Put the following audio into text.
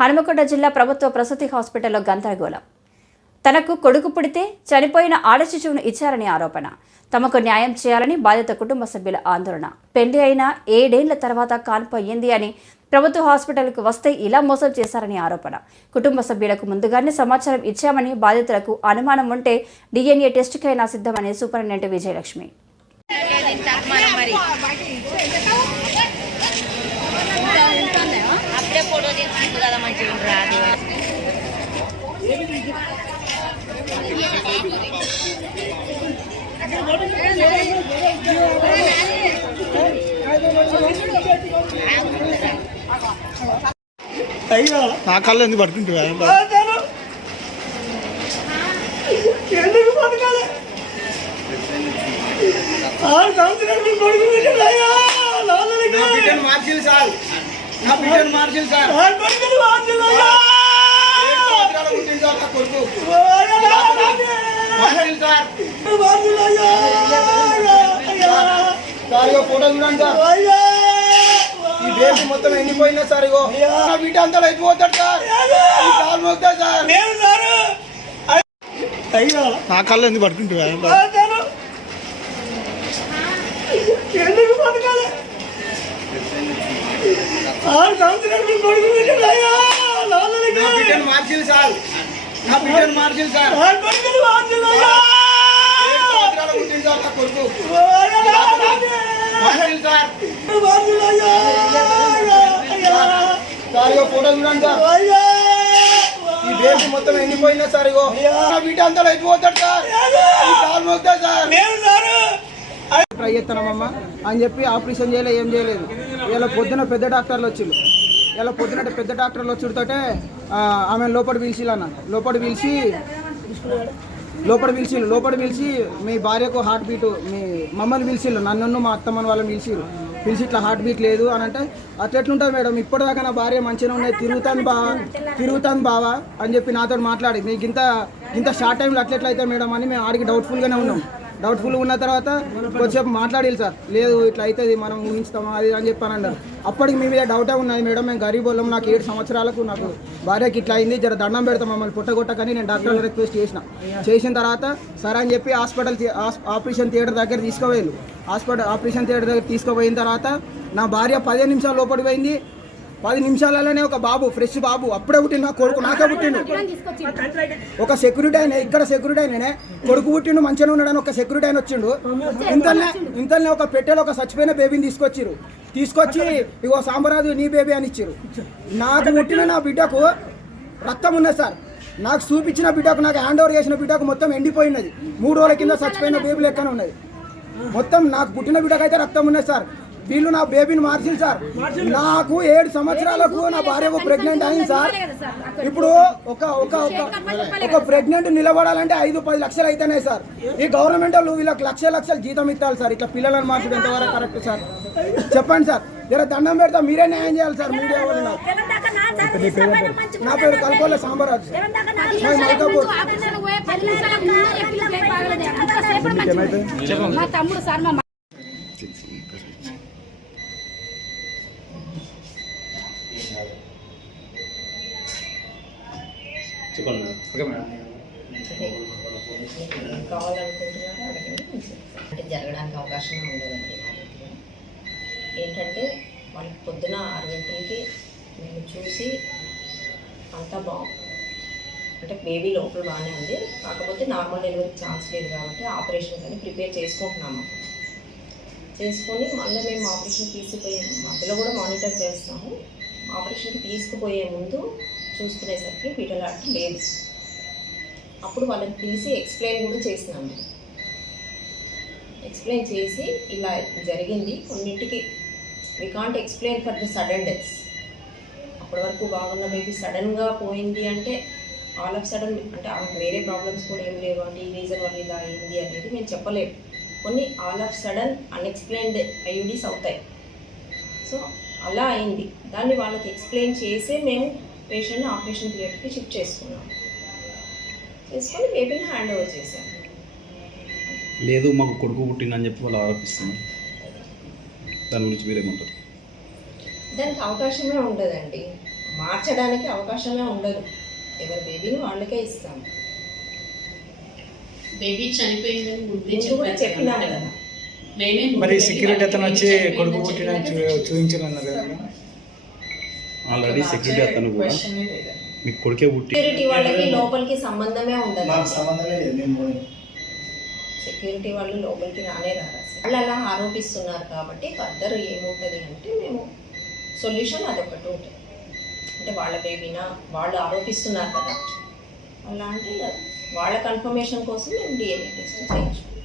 హనుమకొండ జిల్లా ప్రభుత్వ ప్రసూతి హాస్పిటల్లో గందరగోళం. తనకు కొడుకు పుడితే చనిపోయిన ఆడశిశువును ఇచ్చారని ఆరోపణ. తమకు న్యాయం చేయాలని బాధిత కుటుంబ సభ్యుల ఆందోళన. పెళ్లి అయిన 7 ఏళ్ల తర్వాత కాన్పు అయ్యింది అని ప్రభుత్వ హాస్పిటల్కు వస్తే ఇలా మోసం చేశారని ఆరోపణ. కుటుంబ సభ్యులకు ముందుగానే సమాచారం ఇచ్చామని, బాధితులకు అనుమానం ఉంటే DNA టెస్టుకైనా సిద్ధమని సూపరింటెండెంట్ విజయలక్ష్మి. అయ్యో నా కళ్ళు ఎందుకు పడుతుంటా ఎందుకు బతకాలి? 6 సంవత్సరాలు మీ కొడుకు పెట్టాడయ్యా. నా బిడ్డను మార్చిల్ సార్, నా బిడ్డను మార్చిల్ సార్, నా కొడుకుని మార్చిల్లయ్యా. 7 సంవత్సరాలు పుట్టింది సార్ నా కొడుకు. మార్చిల్ సార్, మార్చిల్లయ్యా. సార్ ఇగో ఫోటో చూడండి సార్. ఈ బేబీ మొత్తం ఎండిపోయినా సార్. ఇగో నా బిడ్డ అంతా అయిపోతాడు సార్. ఈ కాలు మోగుతాడు సార్. అయ్యో నా కళ్ళు ఎందుకు పడుతుంటా ఎందుకు బతకాలి? 6 సంవత్సరాలు మీ కొడుకు పెట్టాడయ్యా. నా బిడ్డను మార్చిల్ సార్, నా బిడ్డను మార్చిల్ సార్, నా కొడుకుని మార్చిల్లయ్యా. 7 సంవత్సరాలు పుట్టింది సార్ నా కొడుకు. మార్చిల్ సార్, మార్చిల్లయ్యా. సార్ ఇగో ఫోటో చూడండి సార్. ఈ బేబీ మొత్తం ఎండిపోయినా సార్. ఇగో నా బిడ్డ అంతా అయిపోతాడు సార్. ఈ కాలు మోగుతాడు సార్. ట్రై చేస్తానమ్మా అని చెప్పి ఆపరేషన్ చేయలే, ఏం చేయలేదు. ఇలా పొద్దున పెద్ద డాక్టర్లు వచ్చిండు. ఇలా పొద్దున పెద్ద డాక్టర్లు వచ్చుడితోటే ఆమె లోపల పిలిచిలన్న. లోపల పిలిచి మీ భార్యకు హార్ట్ బీటు, మీ మమ్మల్ని పిలిచిళ్ళు, నన్ను మా అత్తమ్మని వాళ్ళని పిలిచి ఇట్లా హార్ట్ బీట్ లేదు అని అంటే, అట్లా ఎట్లుంటుంది మేడం, ఇప్పటిదాకా నా భార్య మంచిగా ఉన్నాయి, తిరుగుతాను బావా అని చెప్పి నాతో మాట్లాడి, మీకు ఇంత షార్ట్ టైంలో అట్లెట్లా అయితే మేడం అని మేము ఆడికి డౌట్ఫుల్గానే ఉన్నాం. డౌట్ఫుల్గా ఉన్న తర్వాత కొద్దిసేపు మాట్లాడాలి సార్. లేదు ఇట్లా అవుతుంది, మనం ఊహిస్తామా అది అని చెప్పి అని అన్నారు. అప్పటికి మీ మీద డౌటే ఉన్నది మేడం, మేము గరీబ్ వాళ్ళం, నాకు 7 సంవత్సరాలకు నాకు భార్యకి ఇట్లా అయింది, జర దండం పెడతాం మమ్మల్ని పుట్టగొట్టకని నేను డాక్టర్ని రిక్వెస్ట్ చేసిన తర్వాత సరే అని చెప్పి ఆపరేషన్ థియేటర్ దగ్గర తీసుకుపోయాను. ఆపరేషన్ థియేటర్ దగ్గర తీసుకుపోయిన తర్వాత నా భార్య 15 నిమిషాలు లోపలికి పోయింది. 10 నిమిషాలలోనే ఒక బాబు, ఫ్రెష్ బాబు, అప్పుడే పుట్టిండు. నా కొడుకు నాకే పుట్టిండు. ఒక సెక్యూరిటీ ఆయన, ఇక్కడ సెక్యూరిటీ ఆయననే, కొడుకు పుట్టిండు మంచిగా ఉన్నాడని ఒక సెక్యూరిటీ ఆయన వచ్చిండు. ఇంతనే ఒక పెట్టెలో ఒక చచ్చిపోయిన బేబీని తీసుకొచ్చి ఇగో సాంబరాజు నీ బేబీ అని ఇచ్చారు. నాకు పుట్టిన నా బిడ్డకు రక్తం ఉన్నది సార్. నాకు చూపించిన బిడ్డకు, నాకు హ్యాండ్ ఓవర్ చేసిన బిడ్డకు మొత్తం ఎండిపోయినది. 3 రోజుల కింద చచ్చిపోయిన బేబీ లెక్కనే ఉన్నది. మొత్తం నాకు పుట్టిన బిడ్డకైతే రక్తం ఉన్నది సార్. వీళ్ళు నా బేబీని మార్చింది సార్. నాకు 7 సంవత్సరాలకు నా భార్యకు ప్రెగ్నెంట్ అయింది సార్. ఇప్పుడు ఒక ప్రెగ్నెంట్ నిలబడాలంటే 5-10 లక్షలు అయితేనే సార్. ఈ గవర్నమెంట్ వాళ్ళు వీళ్ళకి లక్షలు జీతం ఇస్తారు సార్. ఇట్లా పిల్లలను మార్చడం ఎంతవరకు కరెక్ట్ సార్? చెప్పండి సార్, జర దండం పెడతా, మీరే న్యాయం చేయాలి సార్. మీడియా వాళ్ళు. నా పేరు కల్కోల సాంబరాజు, మల్కాపూర్. అంటే జరగడానికి అవకాశమే ఉండదండి. మా దగ్గర ఏంటంటే వాళ్ళకి పొద్దున 6 గంటలకి మేము చూసి అంతా అంటే బేబీ లోపల బాగానే ఉంది, కాకపోతే నార్మల్ డెలివరీకి ఛాన్స్ లేదు కాబట్టి ఆపరేషన్ కానీ ప్రిపేర్ చేసుకుంటున్నాము. చేసుకొని మళ్ళీ మేము ఆపరేషన్ తీసుకుపోయాము. మధ్యలో కూడా మానిటర్ చేస్తాము. ఆపరేషన్కి తీసుకుపోయే ముందు చూసుకునేసరికి ఫీటల్ లేదు. అప్పుడు వాళ్ళని పిలిచి ఎక్స్ప్లెయిన్ కూడా చేసినాము. ఎక్స్ప్లెయిన్ చేసి ఇలా జరిగింది, కొన్నింటికి we can't explain for the sudden deaths. అప్పటి వరకు బాగున్న బేబీ సడన్గా పోయింది అంటే ఆల్ ఆఫ్ సడన్, అంటే ఆమెకు వేరే ప్రాబ్లమ్స్ కూడా ఏం లేవు అంటే ఈ రీజన్ వల్ల ఇలా అయింది అనేది మేము చెప్పలేము. కొన్ని all of sudden unexplained IUDs అవుతాయి. సో అలా అయింది. దాన్ని వాళ్ళకి ఎక్స్ప్లెయిన్ చేసి మేము పేషెంట్ని ఆపరేషన్ థియేటర్కి షిఫ్ట్ చేసుకున్నాం. చేసుకొని బేబీని హ్యాండ్ ఓవర్ చేశాము. లేదు మాకు కొడుకు పుట్టిందని చెప్పి వాళ్ళు ఆరోపిస్తున్నారు. దాని గురించి మీరేమంటారు? దానికి అవకాశమే ఉండదండి. మార్చడానికి అవకాశమే ఉండదు. ఎవరి బేబీని వాళ్ళకే ఇస్తాము. బేబీ చనిపోయిందని ముందు కూడా చెప్పినాను కదా. మరి సెక్యూరిటీ అతను వచ్చి కొడుకు పుట్టిన చూపించాలన్నారు కదా. ఆల్రెడీ సెక్యూరిటీ అతను కూడా మీకు కొడుకే పుట్టి సెక్యూరిటీ వాళ్ళకి లోపలికి సంబంధమే ఉండదు. సెక్యూరిటీ వాళ్ళు లోపలికి రానే రారు. వాళ్ళు అలా ఆరోపిస్తున్నారు కాబట్టి ఫర్దర్ ఏముంటుంది అంటే మేము సొల్యూషన్ అదొకటి ఉంటుంది. అంటే వాళ్ళ బేబీనా వాళ్ళు ఆరోపిస్తున్నారు కదా, అలా అంటే వాళ్ళ కన్ఫర్మేషన్ కోసం మేము డిఎన్ఏ టెస్ట్ చేయించుకుంటాం.